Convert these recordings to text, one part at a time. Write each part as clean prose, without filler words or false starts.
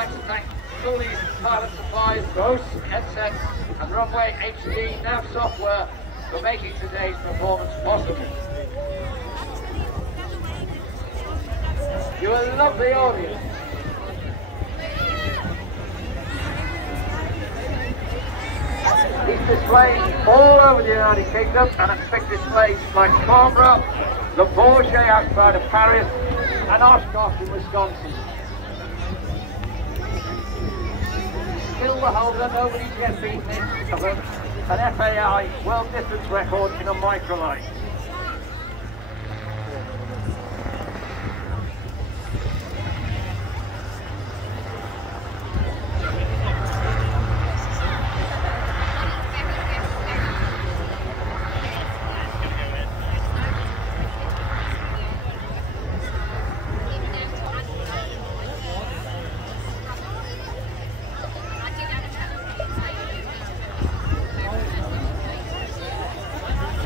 like to thank Sully's Pilot Supplies, Ghost, Headsets and Runway HD nav software for making today's performance possible. You're a lovely audience. He's displaying all over the United Kingdom and expect displays like Canberra, Le Bourget outside of Paris and Oshkosh in Wisconsin. Still the holder, nobody's yet beaten it, of an FAI world distance record in a microlight.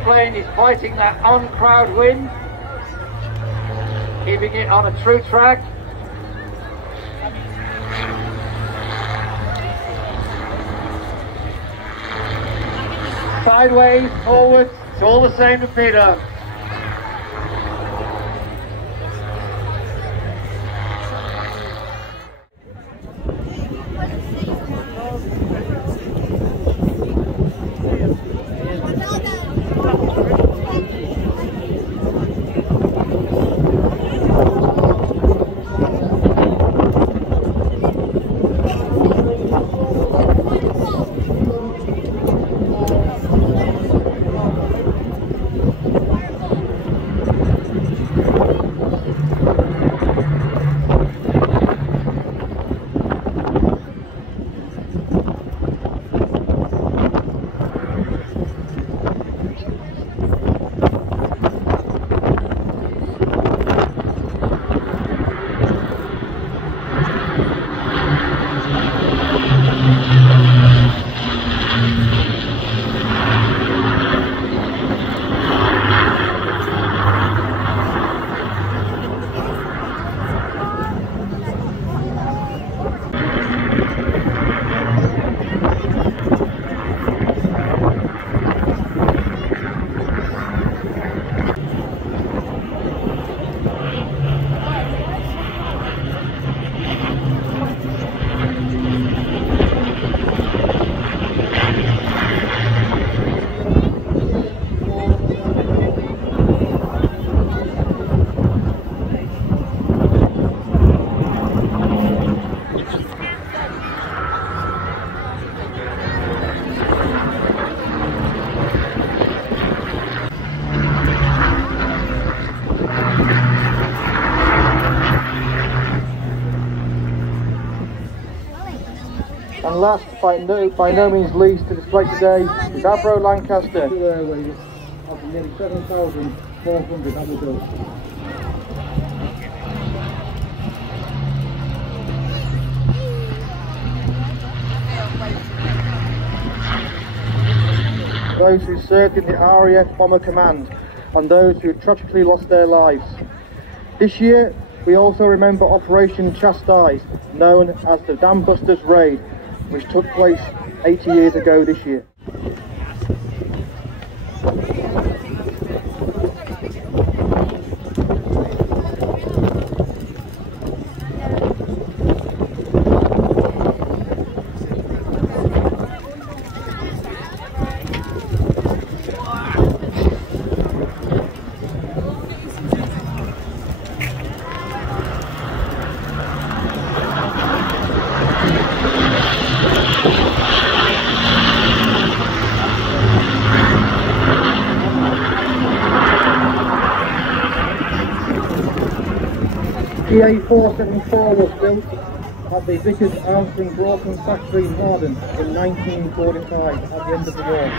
Plane is fighting that on-crowd wind, keeping it on a true track. Sideways, forwards, it's all the same to Peter. And last, by no means least, to display today is Avro Lancaster. Airways of nearly 7,400 adults. Those who served in the RAF Bomber Command and those who tragically lost their lives. This year, we also remember Operation Chastise, known as the Dam Busters Raid, which took place 80 years ago this year. EA474 was built at the Vickers Armstrong Broughton factory in Harden in 1945 at the end of the war.